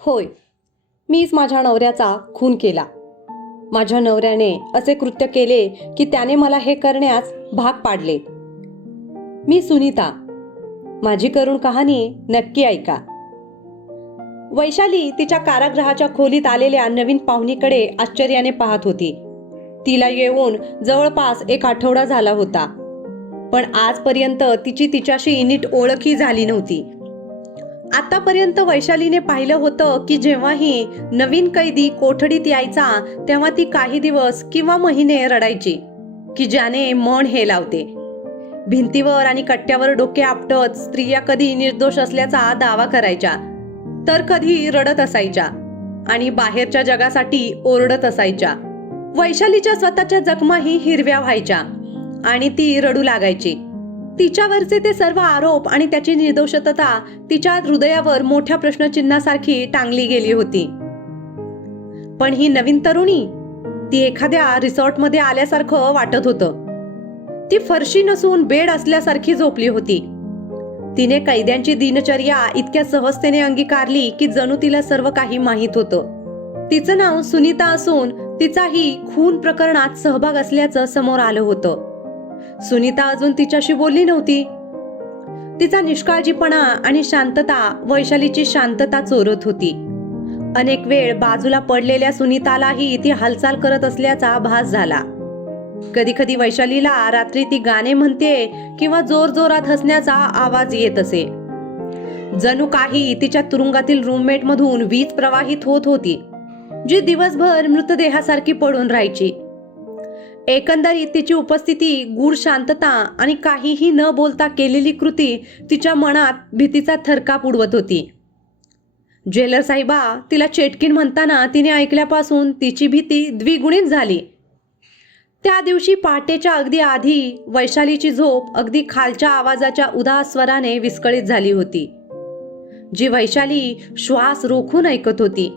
होय, मीच माझ्या नवऱ्याचा खून केला. माझ्या नवऱ्याने असे कृत्य केले की त्याने मला हे करण्यास भाग पाडले. मी सुनीता. माझी करुण कहाणी नक्की ऐका. वैशाली तिच्या कारागृहाच्या खोलीत आलेल्या नवीन पाहुणीकडे आश्चर्याने पाहत होती. तिला येऊन जवळपास 1 आठवडा झाला होता, पण आजपर्यंत तिच्याशी नीट ओळखही झाली नव्हती. आतापर्यंत वैशालीने पाहिलं होतं की जेव्हाही नवीन कैदी कोठडीत यायचा तेव्हा ती काही दिवस किंवा महिने रडायची, की ज्याने मन हे लावते. भिंतीवर आणि कट्ट्यावर डोके आपटत स्त्रिया कधी निर्दोष असल्याचा दावा करायच्या, तर कधी रडत असायच्या आणि बाहेरच्या जगासाठी ओरडत असायच्या. वैशालीच्या स्वतःच्या जखमाही हिरव्या व्हायच्या आणि ती रडू लागायची. तिच्यावरचे ते सर्व आरोप आणि त्याची निर्दोषता तिच्या हृदयावर मोठ्या प्रश्नचिन्हासारखी टांगली गेली होती. पण ही नवीन तरुणी, ती एखाद्या रिसॉर्टमध्ये आल्यासारखं वाटत होतं. ती फरशी नसून बेड असल्यासारखी झोपली होती. तिने कैद्यांची दिनचर्या इतक्या सहजतेने अंगीकारली की जणू तिला सर्व काही माहीत होतं. तिचं नाव सुनीता असून तिचाही खून प्रकरणात सहभाग असल्याचं समोर आलं होतं. सुनीता अजून तिच्याशी बोलली नव्हती. तिचा निष्काळजीपणा आणि शांतता वैशालीची शांतता चोरत होती. अनेक वेळ बाजूला पडलेल्या सुनीतालाही ती हालचाल करत असल्याचा भास झाला. कधी कधी वैशालीला रात्री ती गाणे म्हणते किंवा जोरजोरात हसण्याचा आवाज येत असे. जणू काही तिच्या तुरुंगातील रूममेट मधून वीज प्रवाहित होत होती, जी दिवसभर मृतदेहासारखी पडून राहायची. एकंदरीत तिची उपस्थिती, गूढ शांतता आणि काहीही न बोलता केलेली कृती तिच्या मनात भीतीचा थरकाप उडवत होती. जेलर साहेबा तिला चेटकीन म्हणताना तिने ऐकल्यापासून तिची भीती द्विगुणित झाली. त्या दिवशी पहाटेच्या अगदी आधी वैशालीची झोप अगदी खालच्या आवाजाच्या उदास स्वराने विस्कळीत झाली होती, जी वैशाली श्वास रोखून ऐकत होती.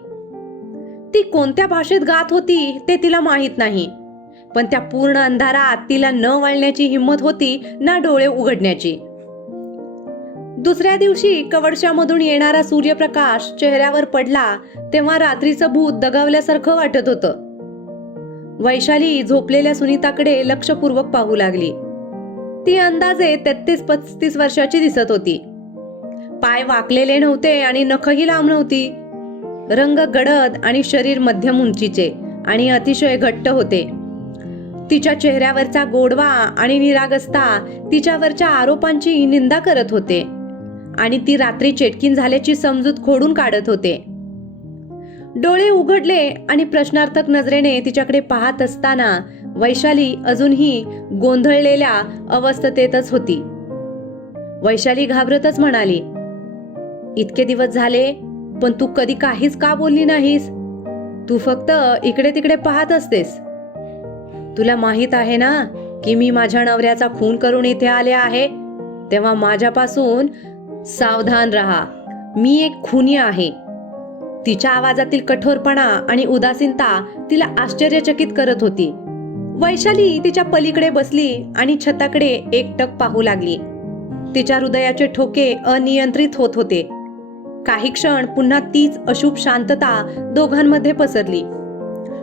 ती कोणत्या भाषेत गात होती ते तिला माहीत नाही, पण त्या पूर्ण अंधारात तिला न वळण्याची हिंमत होती ना डोळे उघडण्याची. दुसऱ्या दिवशी कवडशामधून येणारा सूर्यप्रकाश चेहऱ्यावर पडला तेव्हा रात्रीचं भूत दगावल्यासारखं वाटत होतं. वैशाली झोपलेल्या सुनीताकडे लक्षपूर्वक पाहू लागली. ती अंदाजे 33-35 वर्षाची दिसत होती. पाय वाकलेले नव्हते आणि नखही लांब नव्हती. रंग गडद आणि शरीर मध्यम उंचीचे आणि अतिशय घट्ट होते. तिच्या चेहऱ्यावरचा गोडवा आणि निरागसता तिच्यावरच्या आरोपांची निंदा करत होते आणि ती रात्री चेटकीन झाल्याची समजूत खोडून काढत होते. डोळे उघडले आणि प्रश्नार्थक नजरेने तिच्याकडे पाहत असताना वैशाली अजूनही गोंधळलेल्या अवस्थेतच होती. वैशाली घाबरतच म्हणाली, इतके दिवस झाले पण तू कधी काहीच का बोलली नाहीस? तू फक्त इकडे तिकडे पाहत असतेस. तुला माहित आहे ना की मी माझ्या नवऱ्याचा खून करून इथे आले आहे, तेव्हा माझ्यापासून सावधान राहा. मी एक खुनी आहे. तिच्या आवाजातील कठोरपणा आणि उदासीनता तिला आश्चर्यचकित करत होती. वैशाली तिच्या पलीकडे बसली आणि छताकडे एकटक पाहू लागली. तिच्या हृदयाचे ठोके अनियंत्रित होत होते. काही क्षण पुन्हा तीच अशुभ शांतता दोघांमध्ये पसरली.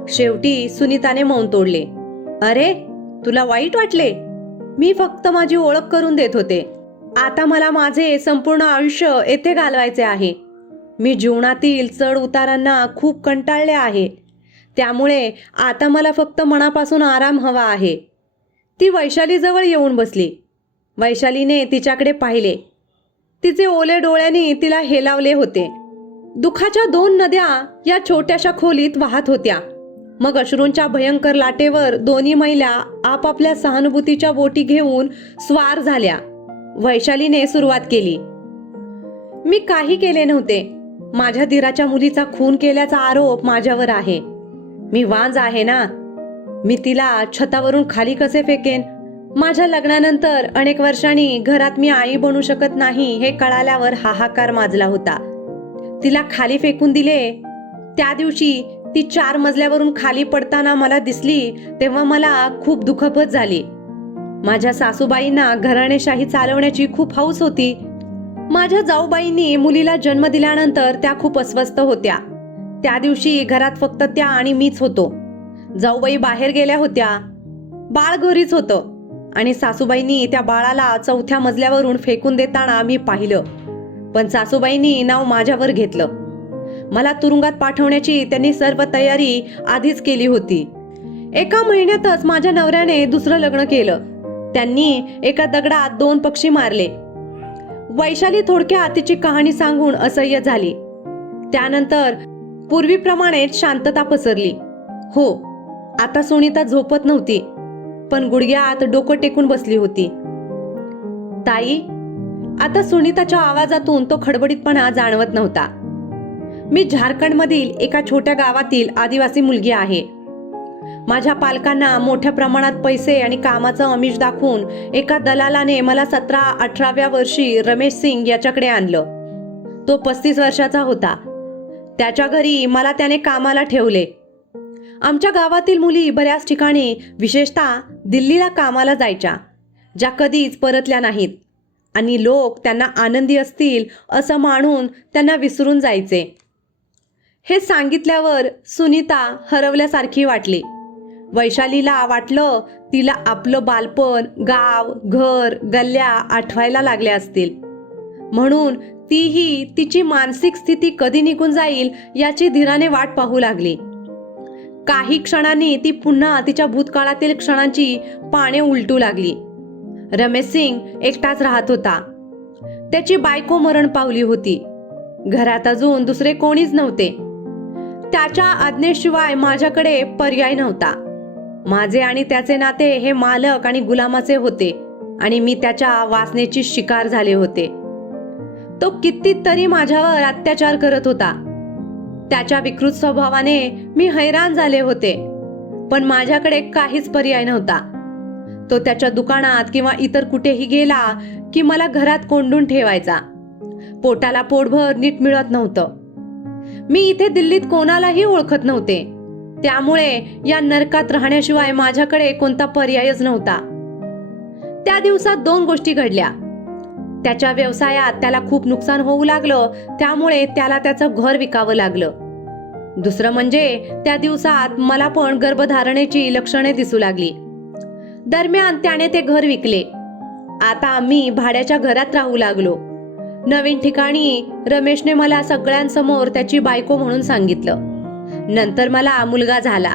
शेवटी सुनीताने मौन तोडले. अरे, तुला वाईट वाटले? मी फक्त माझी ओळख करून देत होते. आता मला माझे संपूर्ण आयुष्य येथे घालवायचे आहे. मी जीवनातील चढ उतारांना खूप कंटाळले आहे, त्यामुळे आता मला फक्त मनापासून आराम हवा आहे. ती वैशाली जवळ येऊन बसली. वैशालीने तिच्याकडे पाहिले. तिचे ओले डोळ्यांनी तिला हेलावले होते. दुःखाच्या 2 नद्या या छोट्याशा खोलीत वाहत होत्या. मग अश्रूंच्या भयंकर लाटेवर दोन्ही महिला आपापल्या सहानुभूतीच्या बोटी घेऊन स्वार झाल्या. वैशालीने सुरुवात केली. मी काही केले नव्हते. माझ्या दिराच्या मुलीचा खून केल्याचा आरोप माझ्यावर आहे. मी वांज आहे ना. मी तिला छतावरून खाली कसे फेकेन? माझ्या लग्नानंतर अनेक वर्षांनी घरात मी आई बनू शकत नाही हे कळाल्यावर हाहाकार माजला होता. तिला खाली फेकून दिले. त्या दिवशी ती 4 मजल्यावरून खाली पडताना मला दिसली तेव्हा मला खूप दुखापत झाली. माझ्या सासूबाईंना घराणेशाही चालवण्याची खूप हौस होती. माझ्या जाऊबाईंनी मुलीला जन्म दिल्यानंतर त्या खूप अस्वस्थ होत्या. त्या दिवशी घरात फक्त त्या आणि मीच होतो. जाऊबाई बाहेर गेल्या होत्या. बाळ घरीच होतं आणि सासूबाईंनी त्या बाळाला 4थ्या मजल्यावरून फेकून देताना मी पाहिलं. पण सासूबाईंनी नाव माझ्यावर घेतलं. मला तुरुंगात पाठवण्याची त्यांनी सर्व तयारी आधीच केली होती. एका महिन्यातच माझ्या नवऱ्याने दुसरं लग्न केलं. त्यांनी एका दगडात 2 पक्षी मारले. वैशाली थोडक्यात तिची कहाणी सांगून असह्य झाली. त्यानंतर पूर्वीप्रमाणेच शांतता पसरली. हो, आता सुनीता झोपत नव्हती, पण गुडघ्यात डोकं टेकून बसली होती. ताई, आता सुनीताच्या आवाजातून तो खडबडीतपणा जाणवत नव्हता. मी झारखंडमधील एका छोट्या गावातील आदिवासी मुलगी आहे. माझ्या पालकांना मोठ्या प्रमाणात पैसे आणि कामाचं आमिष दाखवून एका दलालाने मला 17-18व्या वर्षी रमेश सिंग याच्याकडे आणलं. तो 35 वर्षाचा होता. त्याच्या घरी मला त्याने कामाला ठेवले. आमच्या गावातील मुली बऱ्याच ठिकाणी, विशेषतः दिल्लीला कामाला जायच्या, ज्या कधीच परतल्या नाहीत आणि लोक त्यांना आनंदी असतील असं मानून त्यांना विसरून जायचे. हे सांगितल्यावर सुनीता हरवल्यासारखी वाटली. वैशालीला वाटलं तिला आपलं बालपण, गाव, घर, गल्ल्या आठवायला लागल्या असतील. म्हणून तीही तिची मानसिक स्थिती कधी निघून जाईल याची धीराने वाट पाहू लागली. काही क्षणांनी ती पुन्हा तिच्या भूतकाळातील क्षणांची पाने उलटू लागली. रमेश सिंग एकटाच राहत होता. त्याची बायको मरण पावली होती. घरात अजून दुसरे कोणीच नव्हते. त्याच्या आज्ञेशिवाय माझ्याकडे पर्याय नव्हता. माझे आणि त्याचे नाते हे मालक आणि गुलामाचे होते आणि मी त्याच्या वासनेची शिकार झाले होते. तो कितीतरी माझ्यावर अत्याचार करत होता. त्याच्या विकृत स्वभावाने मी हैराण झाले होते, पण माझ्याकडे काहीच पर्याय नव्हता. तो त्याच्या दुकानात किंवा इतर कुठेही गेला की मला घरात कोंडून ठेवायचा. पोटाला पोटभर नीट मिळत नव्हतं. मी इथे दिल्लीत कोणालाही ओळखत नव्हते. त्यामुळे या नरकात राहण्याशिवाय माझ्याकडे कोणता पर्यायच नव्हता. त्या दिवसात 2 गोष्टी घडल्या. त्याच्या व्यवसायात त्याला खूप नुकसान होऊ लागलं, त्यामुळे त्याला त्याचं घर विकावं लागलं. दुसरं म्हणजे त्या दिवसात मला पण गर्भधारणेची लक्षणे दिसू लागली. दरम्यान त्याने ते घर विकले. आता आम्ही भाड्याच्या घरात राहू लागलो. नवीन ठिकाणी रमेशने मला सगळ्यांसमोर त्याची बायको म्हणून सांगितलं. नंतर मला मुलगा झाला.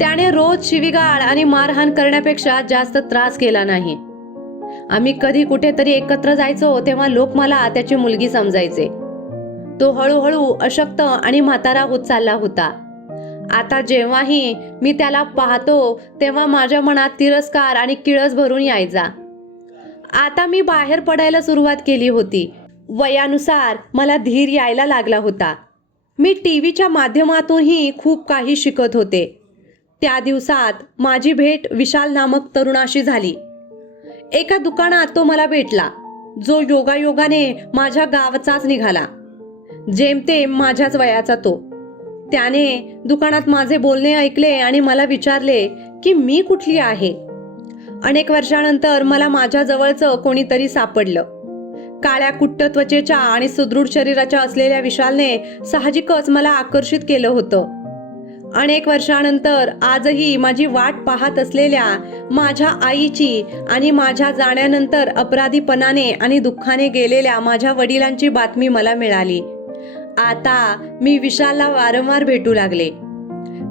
त्याने रोज शिवीगाळ आणि मारहाण करण्यापेक्षा जास्त त्रास केला नाही. आम्ही कधी कुठेतरी एकत्र जायचो तेव्हा लोक मला त्याची मुलगी समजायचे. तो हळूहळू अशक्त आणि म्हातारा होत चालला होता. आता जेव्हाही मी त्याला पाहतो तेव्हा माझ्या मनात तिरस्कार आणि किळस भरून यायचा. आता मी बाहेर पडायला सुरुवात केली होती. वयानुसार मला धीर यायला लागला होता. मी टीव्हीच्या माध्यमातूनही खूप काही शिकत होते. त्या दिवसात माझी भेट विशाल नामक तरुणाशी झाली. एका दुकानात तो मला भेटला, जो योगायोगाने माझ्या गावचाच निघाला. जेमतेम माझ्याच वयाचा तो. त्याने दुकानात माझे बोलणे ऐकले आणि मला विचारले की मी कुठली आहे. अनेक वर्षानंतर मला माझ्या जवळचं कोणीतरी सापडलं. काळ्या कुट्ट त्वचेच्या आणि सुदृढ शरीराच्या असलेल्या विशालने साहजिकच मला आकर्षित केलं होतं. अनेक वर्षानंतर आजही माझी वाट पाहत असलेल्या माझ्या आईची आणि माझ्या जाण्यानंतर अपराधीपणाने आणि दुःखाने गेलेल्या माझ्या वडिलांची बातमी मला मिळाली. आता मी विशालला वारंवार भेटू लागले.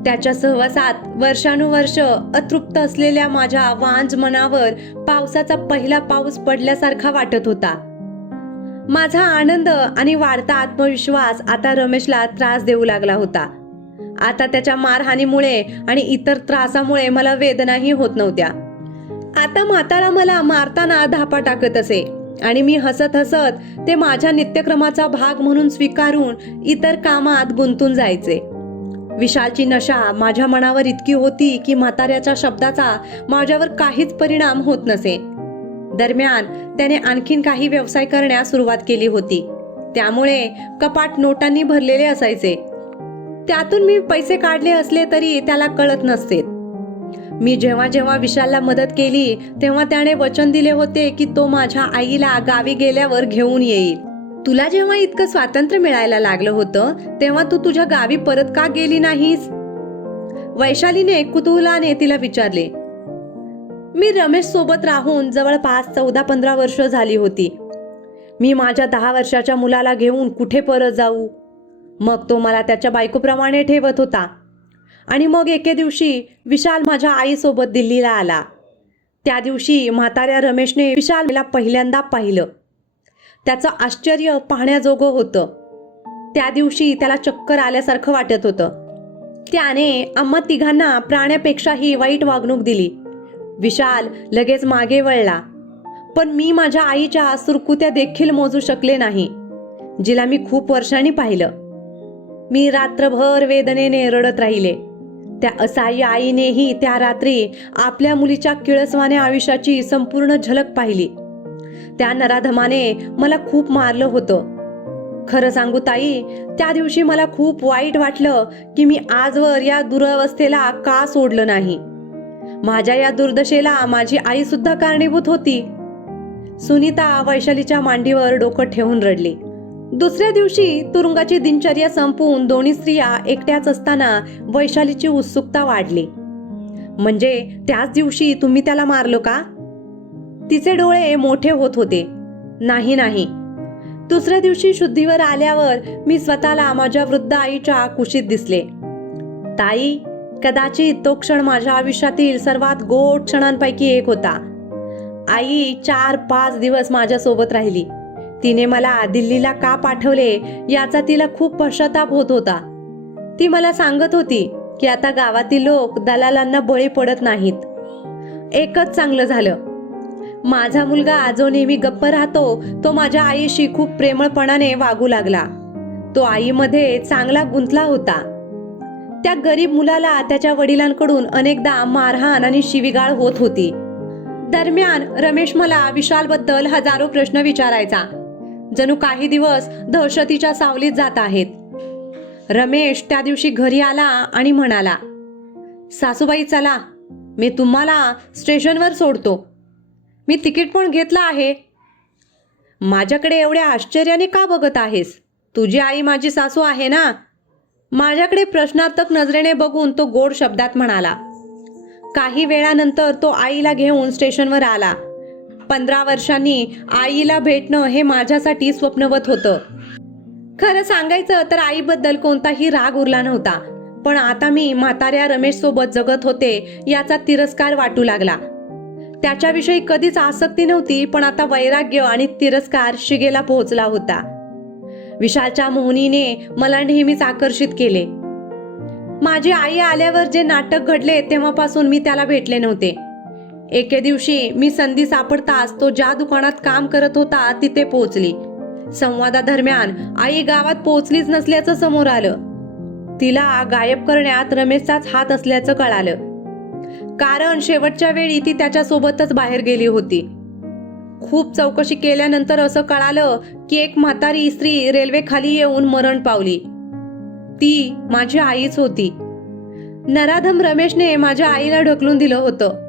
त्याच्या सहवासात वर्षानुवर्ष अतृप्त असलेल्या माझ्या वांज मनावर पावसाचा पहिला पाऊस पडल्यासारखा वाटत होता. माझा आनंद आणि वाढता आत्मविश्वास आता रमेशला त्रास देऊ लागला होता. आता त्याच्या मारहाणीमुळे आणि इतर त्रासामुळे मला वेदनाही होत नव्हत्या. आता म्हातारा मला मारताना धापा टाकत असे आणि मी हसत हसत ते माझ्या नित्यक्रमाचा भाग म्हणून स्वीकारून इतर कामात गुंतून जायचे. विशालची नशा माझ्या मनावर इतकी होती की म्हाताऱ्याच्या शब्दाचा माझ्यावर काहीच परिणाम होत नसे. दरम्यान त्याने आणखीन काही व्यवसाय करण्यास सुरुवात केली होती. त्यामुळे कपाट नोटांनी भरलेले असायचे. त्यातून मी पैसे काढले असले तरी त्याला कळत नसते. मी जेव्हा जेव्हा विशालला मदत केली तेव्हा त्याने वचन दिले होते की तो माझ्या आईला गावी गेल्यावर घेऊन येईल. तुला जेव्हा इतकं स्वातंत्र्य मिळायला लागलं होतं तेव्हा तू तुझ्या गावी परत का गेली नाहीस? वैशालीने कुतूहलाने तिला विचारले. मी रमेश सोबत राहून जवळपास 14-15 वर्ष झाली होती. मी माझ्या 10 वर्षाच्या मुलाला घेऊन कुठे परत जाऊ? मग तो मला त्याच्या बायकोप्रमाणे ठेवत होता. आणि मग एके दिवशी विशाल माझ्या आईसोबत दिल्लीला आला. त्या दिवशी म्हाताऱ्या रमेशने विशालला पहिल्यांदा पाहिलं. त्याचं आश्चर्य पाहण्याजोगं होतं. त्या दिवशी त्याला चक्कर आल्यासारखं वाटत होतं. त्याने आम्हा तिघांना प्राण्यापेक्षाही वाईट वागणूक दिली. विशाल लगेच मागे वळला. पण मी माझ्या आईच्या सुरकुत्या देखील मोजू शकले नाही, जिला मी खूप वर्षांनी पाहिलं. मी रात्रभर वेदनेने रडत राहिले. त्या असहाय्य आईनेही त्या रात्री आपल्या मुलीच्या किळसवाण्या आयुष्याची संपूर्ण झलक पाहिली. त्या नराधमाने मला खूप मारलं होतं. खरं सांगू ताई, त्या दिवशी मला खूप वाईट वाटलं की मी आजवर या दुरवस्थेला का सोडलं नाही. माझ्या या दुर्दशेला माझी आई सुद्धा कारणीभूत होती. सुनीता वैशालीच्या मांडीवर डोकं ठेवून रडली. दुसऱ्या दिवशी तुरुंगाची दिनचर्या संपवून दोन्ही स्त्रिया एकट्याच असताना वैशालीची उत्सुकता वाढली. म्हणजे त्याच दिवशी तुम्ही त्याला मारलं का? तिचे डोळे मोठे होत होते. नाही नाही. दुसऱ्या दिवशी शुद्धीवर आल्यावर मी स्वतःला माझ्या वृद्ध आईच्या कुशीत दिसले. ताई, कदाचित तो क्षण माझ्या आयुष्यातील सर्वात गोड क्षणांपैकी एक होता. आई 4-5 दिवस माझ्या सोबत राहिली. तिने मला दिल्लीला का पाठवले याचा तिला खूप पश्चाताप होत होता. ती मला सांगत होती की आता गावातील लोक दलालांना बळी पडत नाहीत. एकच चांगलं झालं, माझा मुलगा जो नेहमी गप्प राहतो तो माझ्या आईशी खूप प्रेमळपणाने वागू लागला. तो आईमध्ये चांगला गुंतला होता. त्या गरीब मुलाला त्याच्या वडिलांकडून अनेकदा मारहाण आणि शिवीगाळ होत होती. दरम्यान रमेश मला विशालबद्दल हजारो प्रश्न विचारायचा. जणू काही दिवस दहशतीच्या सावलीत जात आहेत. रमेश त्या दिवशी घरी आला आणि म्हणाला, सासूबाई चला, मी तुम्हाला स्टेशनवर सोडतो. मी तिकीट पण घेतलं आहे. माझ्याकडे एवढ्या आश्चर्याने का बघत आहेस? तुझी आई माझी सासू आहे ना? माझ्याकडे प्रश्नार्थक नजरेने बघून तो गोड शब्दात म्हणाला. काही वेळानंतर तो आईला घेऊन स्टेशनवर आला. 15 वर्षांनी आईला भेटणं हे माझ्यासाठी स्वप्नवत होतं. खरं सांगायचं तर आईबद्दल कोणताही राग उरला नव्हता. पण आता मी म्हाताऱ्या रमेश सोबत जगत होते याचा तिरस्कार वाटू लागला. त्याच्याविषयी कधीच आसक्ती नव्हती, पण आता वैराग्य आणि तिरस्कार शिगेला पोहोचला होता. विशालच्या मोहनीने मला नेहमीच आकर्षित केले. माझी आई आल्यावर जे नाटक घडले तेव्हापासून मी त्याला भेटले नव्हते. एके दिवशी मी संधी सापडताच तो ज्या दुकानात काम करत होता तिथे पोहोचली. संवादादरम्यान आई गावात पोहोचलीच नसल्याचं समोर आलं. तिला गायब करण्यात रमेशचाच हात असल्याचं कळालं. कारण शेवटच्या वेळी ती त्याच्यासोबतच बाहेर गेली होती. खूप चौकशी केल्यानंतर असं कळालं की एक म्हातारी स्त्री रेल्वे खाली येऊन मरण पावली. ती माझी आईच होती. नराधम रमेशने माझ्या आईला ढकलून दिलं होतं.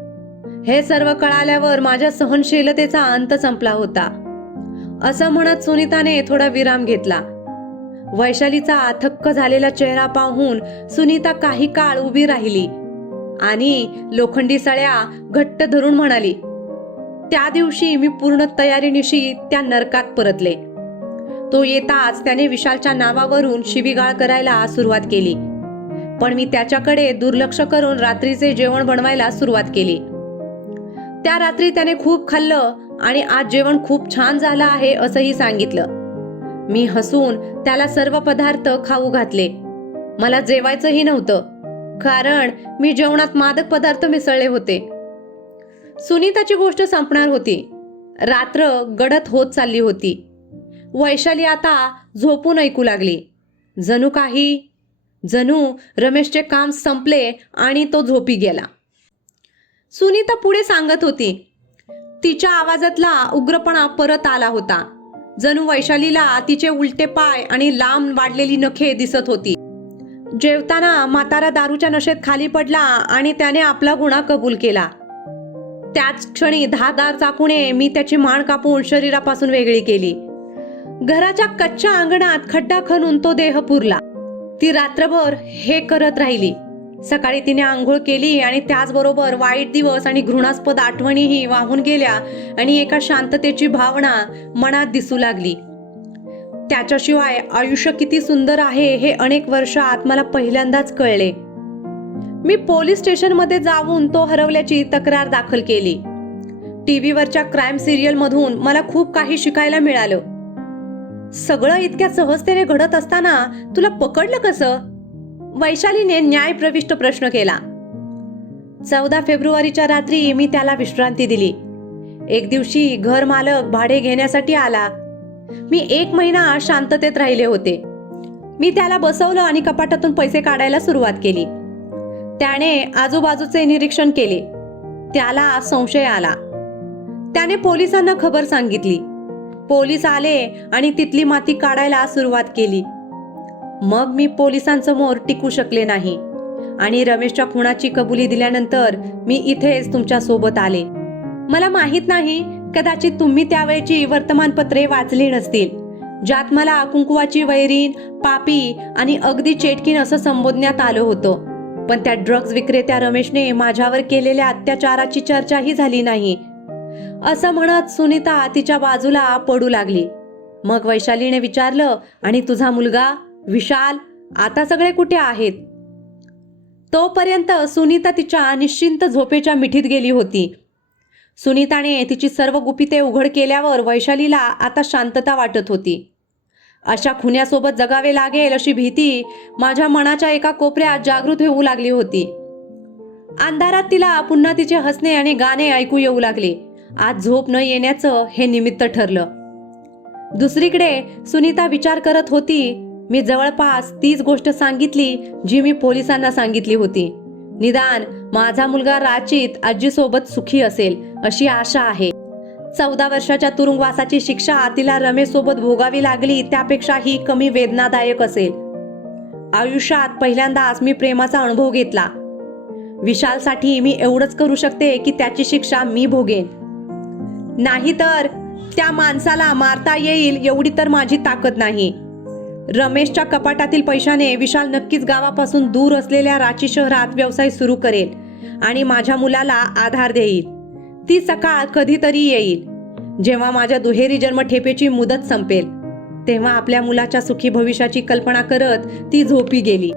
हे सर्व कळाल्यावर माझ्या सहनशीलतेचा अंत संपला होता. असं म्हणत सुनीताने थोडा विराम घेतला. वैशालीचा थक्क झालेला चेहरा पाहून सुनीता काही काळ उभी राहिली आणि लोखंडी सळ्या घट्ट धरून म्हणाली, त्या दिवशी मी पूर्ण तयारीनिशी त्या नरकात परतले. तो येताच त्याने विशालच्या नावावरून शिवीगाळ करायला सुरुवात केली. पण मी त्याच्याकडे दुर्लक्ष करून रात्रीचे जेवण बनवायला सुरुवात केली. त्या रात्री त्याने खूप खाल्लं आणि आज जेवण खूप छान झालं आहे असंही सांगितलं. मी हसून त्याला सर्व पदार्थ खाऊ घातले. मला जेवायचंही नव्हतं, कारण मी जेवणात मादक पदार्थ मिसळले होते. सुनीताची गोष्ट संपणार होती. रात्र गडद होत चालली होती. वैशाली आता झोपून ऐकू लागली. जणू रमेशचे काम संपले आणि तो झोपी गेला. सुनीता पुढे सांगत होती. तिच्या आवाजातला उग्रपणा परत आला होता. जणू वैशालीला तिचे उलटे पाय आणि लांब वाढलेली नखे दिसत होती. जेवताना म्हातारा दारूच्या नशेत खाली पडला आणि त्याने आपला गुन्हा कबूल केला. त्याच क्षणी धारदार चाकूने मी त्याची मान कापून शरीरापासून वेगळी केली. घराच्या कच्च्या अंगणात खड्डा खणून तो देह पुरला. ती रात्रभर हे करत राहिली. सकाळी तिने आंघोळ केली आणि त्याचबरोबर वाईट दिवस आणि घृणास्पद आठवणीही वाहून गेल्या आणि एका शांततेची भावना मनात दिसू लागली. त्याच्याशिवाय आयुष्य किती सुंदर आहे हे अनेक वर्षात मला पहिल्यांदाच कळले. मी पोलीस स्टेशनमध्ये जाऊन तो हरवल्याची तक्रार दाखल केली. टीव्हीवरच्या क्राईम सिरियल मधून मला खूप काही शिकायला मिळालं. सगळं इतक्या सहजतेने घडत असताना तुला पकडलं कसं? वैशालीने न्यायप्रविष्ट प्रश्न केला. 14 फेब्रुवारीच्या रात्री मी त्याला विश्रांती दिली. एक दिवशी घर मालक भाडे घेण्यासाठी आला. मी 1 महिना शांततेत राहिले होते. मी त्याला बसवलं आणि कपाटातून पैसे काढायला सुरुवात केली. त्याने आजूबाजूचे निरीक्षण केले. त्याला संशय आला. त्याने पोलिसांना खबर सांगितली. पोलीस आले आणि तिथली माती काढायला सुरुवात केली. मग मी पोलिसांसमोर टिकू शकले नाही आणि रमेशच्या खुनाची कबुली दिल्यानंतर मी इथेच तुमच्या सोबत आले. मला माहित नाही, कदाचित तुम्ही त्यावेळची वर्तमानपत्रे वाचली नसतील, ज्यात मला कुंकुवाची वैरीण, पापी आणि अगदी चेटकीन असं संबोधण्यात आलं होतं. पण त्या ड्रग्ज विक्रेत्या रमेशने माझ्यावर केलेल्या अत्याचाराची चर्चाही झाली नाही. असं म्हणत सुनीता तिच्या बाजूला पडू लागली. मग वैशालीने विचारलं, आणि तुझा मुलगा विशाल आता सगळे कुठे आहेत? तोपर्यंत सुनीता तिच्या निश्चिंत झोपेच्या मिठीत गेली होती. सुनीताने तिची सर्व गुपिते उघड केल्यावर वैशालीला आता शांतता वाटत होती. अशा खुन्यासोबत जगावे लागेल अशी भीती माझ्या मनाच्या एका कोपऱ्यात जागृत होऊ लागली होती. अंधारात तिला पुन्हा तिचे हसणे आणि गाणे ऐकू येऊ लागले. आज झोप न येण्याचं हे निमित्त ठरलं. दुसरीकडे सुनीता विचार करत होती, मी जवळपास तीच गोष्ट सांगितली जी मी पोलिसांना सांगितली होती. निदान माझा मुलगा राचित आजीसोबत सुखी असेल अशी आशा आहे. 14 वर्षाच्या तुरुंगवासाची शिक्षा तिला रमेश सोबत भोगावी लागली त्यापेक्षाही कमी वेदनादायक असेल. आयुष्यात पहिल्यांदाच मी प्रेमाचा अनुभव घेतला. विशालसाठी मी एवढंच करू शकते की त्याची शिक्षा मी भोगेन. नाहीतर त्या माणसाला मारता येईल एवढी तर माझी ताकद नाही. रमेशच्या कपाटातील पैशाने विशाल नक्कीच गावापासून दूर असलेल्या रांची शहरात व्यवसाय सुरू करेल आणि माझ्या मुलाला आधार देईल. ती सकाळ कधीतरी येईल जेव्हा माझ्या दुहेरी जन्मठेपेची मुदत संपेल. तेव्हा आपल्या मुलाच्या सुखी भविष्याची कल्पना करत ती झोपी गेली.